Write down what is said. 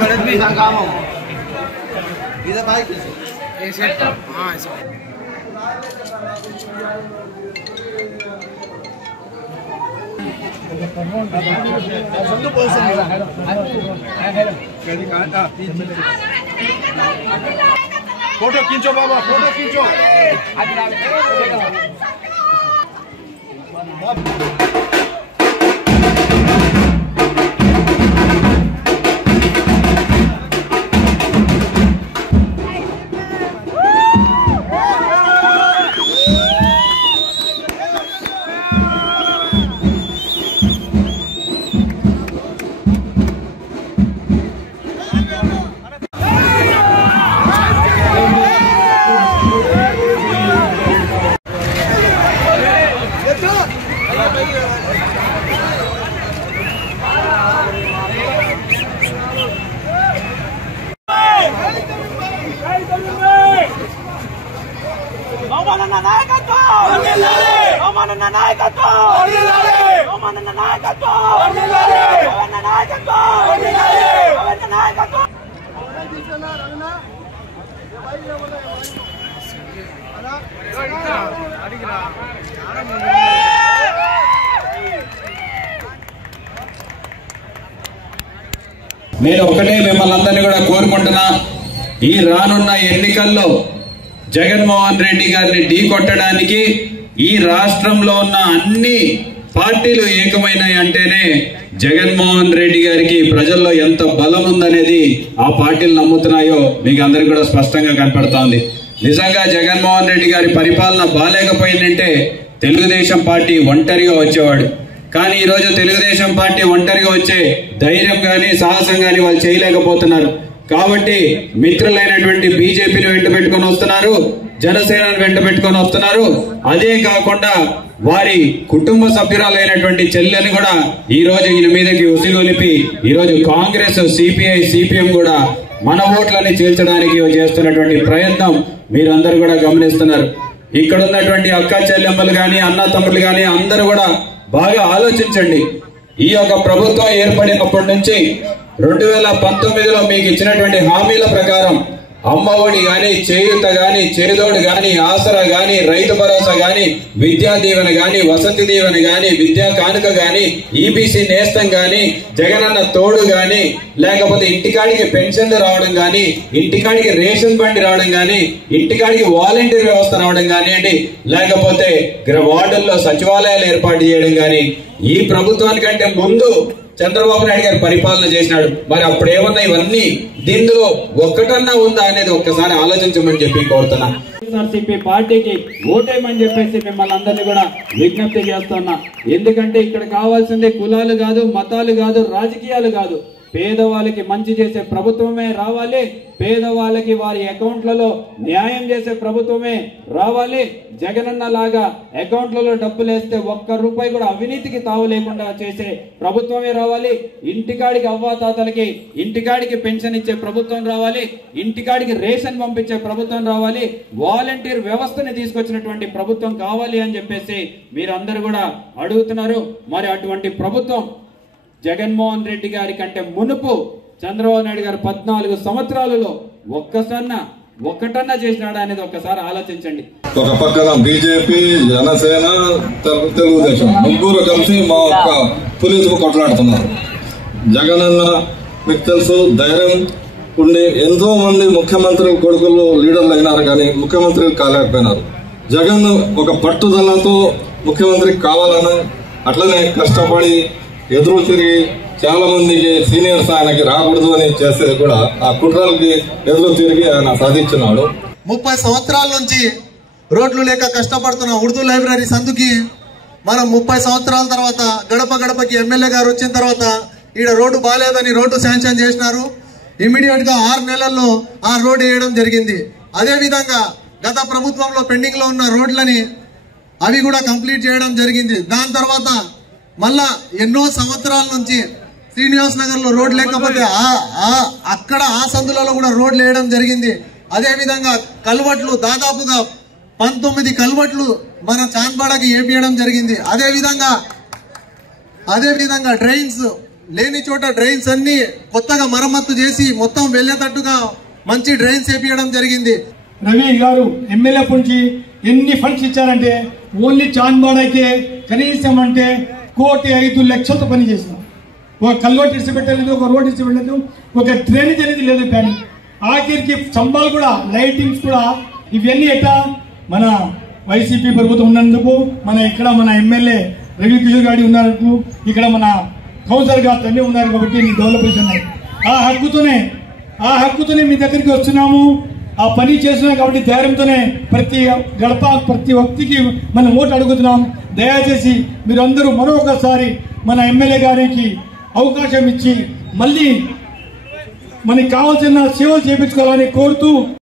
बढ़त भी काम हो इधर बाइक ये सेट हां ऐसा सब तो बोल फोटो खींचो बाबा फोटो खींचो నేను ఒకటే మిమ్మల్ని అందరినీ కూడా కోరుకుంటున్నా, ఈ రానున్న ఎన్నికల్లో జగన్మోహన్ రెడ్డి గారిని ఢీ కొట్టడానికి ఈ రాష్ట్రంలో ఉన్న అన్ని పార్టీలు ఏకమైనాయి అంటేనే జగన్మోహన్ రెడ్డి గారికి ప్రజల్లో ఎంత బలం ఉందనేది ఆ పార్టీలు నమ్ముతున్నాయో మీకు అందరికీ కూడా స్పష్టంగా కనపడుతోంది. నిజంగా జగన్మోహన్ రెడ్డి గారి పరిపాలన బాలేకపోయిందంటే తెలుగుదేశం పార్టీ ఒంటరిగా వచ్చేవాడు. కానీ ఈ రోజు తెలుగుదేశం పార్టీ ఒంటరిగా వచ్చే ధైర్యం గాని సాహసం గాని వాళ్ళు చేయలేకపోతున్నారు. కాబట్టి మిత్రులైనటువంటి బీజేపీని వెంట పెట్టుకొని వస్తున్నారు, జనసేనను వెంట పెట్టుకొని వస్తున్నారు. అదే కాకుండా వారి కుటుంబ సభ్యురాలైనటువంటి చెల్లెని కూడా ఈ రోజు ఈయన మీదకి ఉసిగొలిపి ఈ రోజు కాంగ్రెస్, సిపిఐ, సిపిఎం కూడా మన ఓట్లని చీల్చడానికి చేస్తున్నటువంటి ప్రయత్నం మీరందరూ కూడా గమనిస్తున్నారు. ఇక్కడ ఉన్నటువంటి అక్క చెల్లెమ్మలు గాని అన్న తమ్ముళ్ళు గాని అందరూ కూడా బాగా ఆలోచించండి. ఈ యొక్క ప్రభుత్వం ఏర్పడినప్పటి నుంచి 2019లో మీకు ఇచ్చినటువంటి హామీల ప్రకారం అమ్మఒడి గాని, చేయూత గాని, చేదోడు గాని, ఆసరా గాని, రైతు భరోసా గాని, విద్యా దీవెన గాని, వసతి దీవెన గాని, విద్యా కానుక గాని, ఈబీసీ నేస్తం గాని, జగనన్న తోడు గాని, లేకపోతే ఇంటికాడికి పెన్షన్లు రావడం గాని, ఇంటికాడికి రేషన్ బండి రావడం గాని, ఇంటికాడికి వాలంటీర్ వ్యవస్థ రావడం కానివ్వండి, లేకపోతే వార్డుల్లో సచివాలయాలు ఏర్పాటు చేయడం గాని, ఈ ప్రభుత్వానికంటే ముందు చంద్రబాబు నాయుడు గారు పరిపాలన చేసినాడు. మరి అప్పుడేమన్నా ఇవన్నీ దీనిలో ఒక్కటన్నా ఉందా అనేది ఒక్కసారి ఆలోచించమని చెప్పి కోరుతున్నా. వైఎస్ఆర్సీపీ పార్టీకి ఓటేయమని చెప్పేసి మిమ్మల్ని అందరినీ కూడా విజ్ఞప్తి చేస్తున్నా. ఎందుకంటే ఇక్కడ కావాల్సింది కులాలు కాదు, మతాలు కాదు, రాజకీయాలు కాదు. పేదవాళ్ళకి మంచి చేసే ప్రభుత్వమే రావాలి. పేదవాళ్ళకి వారి అకౌంట్లలో న్యాయం చేసే ప్రభుత్వమే రావాలి. జగనన్న లాగా అకౌంట్లలో డబ్బులు వేస్తే ఒక్క రూపాయి కూడా అవినీతికి తావు లేకుండా చేసే ప్రభుత్వమే రావాలి. ఇంటికాడికి అవ్వాతాతలకి ఇంటికాడికి పెన్షన్ ఇచ్చే ప్రభుత్వం రావాలి. ఇంటికాడికి రేషన్ పంపించే ప్రభుత్వం రావాలి. వాలంటీర్ వ్యవస్థని తీసుకొచ్చినటువంటి ప్రభుత్వం కావాలి అని చెప్పేసి మీరందరూ కూడా అడుగుతున్నారు. మరి అటువంటి ప్రభుత్వం జగన్మోహన్ రెడ్డి గారి కంటే మునుపు చంద్రబాబు నాయుడు గారు 14 సంవత్సరాలలో ఒక్కటన్నా చేసినాడా అనేది ఒక్కసారి ఆలోచించండి. ఒక పక్కన బీజేపీ, జనసేన, తెలుగుదేశం ముగ్గురు కలిసి మా ఒక్క పోలీసుకు కొట్లాడుతున్నారు. జగనన్న మీకు తెలుసు ధైర్యం ఉండి ఎంతో మంది ముఖ్యమంత్రి కొడుకులు లీడర్లు అయినారు, కానీ ముఖ్యమంత్రులు కాలేకపోయినారు. జగన్ ఒక పట్టుదలతో ముఖ్యమంత్రి కావాలని అట్లనే కష్టపడి ఎదురు తిరిగి చాలా మందికి సీనియర్స్ ఆయనకి రాకూడదు అని చేసేది కూడా ఆ కుట్రలకి ఎదురు తిరిగి ఆయన సాధించినాడు. 30 సంవత్సరాల నుంచి రోడ్లు లేక కష్టపడుతున్న ఉర్దూ లైబ్రరీ సందుకి మనం 30 సంవత్సరాల తర్వాత గడప గడపకి ఎమ్మెల్యే గారు వచ్చిన తర్వాత ఈడ రోడ్డు బాగాలేదని రోడ్డు శాంక్షన్ చేసినారు. ఇమీడియట్ గా 6 నెలల్లో ఆ రోడ్డు వేయడం జరిగింది. అదే విధంగా గత ప్రభుత్వంలో పెండింగ్ లో ఉన్న రోడ్లని అవి కూడా కంప్లీట్ చేయడం జరిగింది. దాని తర్వాత మళ్ళా ఎన్నో సంవత్సరాల నుంచి శ్రీనివాస్ నగర్ లో రోడ్ లేకపోతే అక్కడ ఆ సందులలో కూడా రోడ్లు వేయడం జరిగింది. అదే విధంగా కల్వట్లు దాదాపుగా 19 కల్వట్లు మన చాన్బాడకి వేపియడం జరిగింది. అదే విధంగా డ్రైన్స్ లేని చోట డ్రైన్స్ అన్ని కొత్తగా మరమ్మత్తు చేసి మొత్తం వెళ్లేటట్టుగా మంచి డ్రైన్స్ వేపియడం జరిగింది. రవి గారు ఎమ్మెల్యే నుంచి ఎన్ని ఫండ్స్ ఇచ్చారంటే ఓన్లీ చాన్బాడకే కనీసం అంటే 1,05,00,000తో పని చేసినాం. ఒక కల్వర్ట్ ఇడిచిపెట్టలేదు, ఒక రోడ్ ఇడిచిపెట్టలేదు, ఒక డ్రైనేజ్ అనేది లేదు. కానీ ఆఖరికి స్తంభాలు కూడా, లైటింగ్స్ కూడా ఇవన్నీ ఎట్లా మన వైసీపీ ప్రభుత్వం ఉన్నందుకు, మన ఎమ్మెల్యే రవి కిషోర్ గారి ఉన్నందుకు, ఇక్కడ మన కౌన్సిలర్ గారు అన్నీ ఉన్నారు కాబట్టి డెవలప్ చేస్తున్నాయి. ఆ హక్కుతోనే మీ దగ్గరికి వస్తున్నాము. ఆ పని చేస్తున్నాం కాబట్టి ధైర్యంతోనే ప్రతి గడప ప్రతి వ్యక్తికి మనం ఓటు అడుగుతున్నాం. దయచేసి మీరందరూ మరొకసారి మన ఎమ్మెల్యే గారికి అవకాశం ఇచ్చి మళ్ళీ మనకి కావాల్సిన సేవలు చేయించుకోవాలని కోరుతూ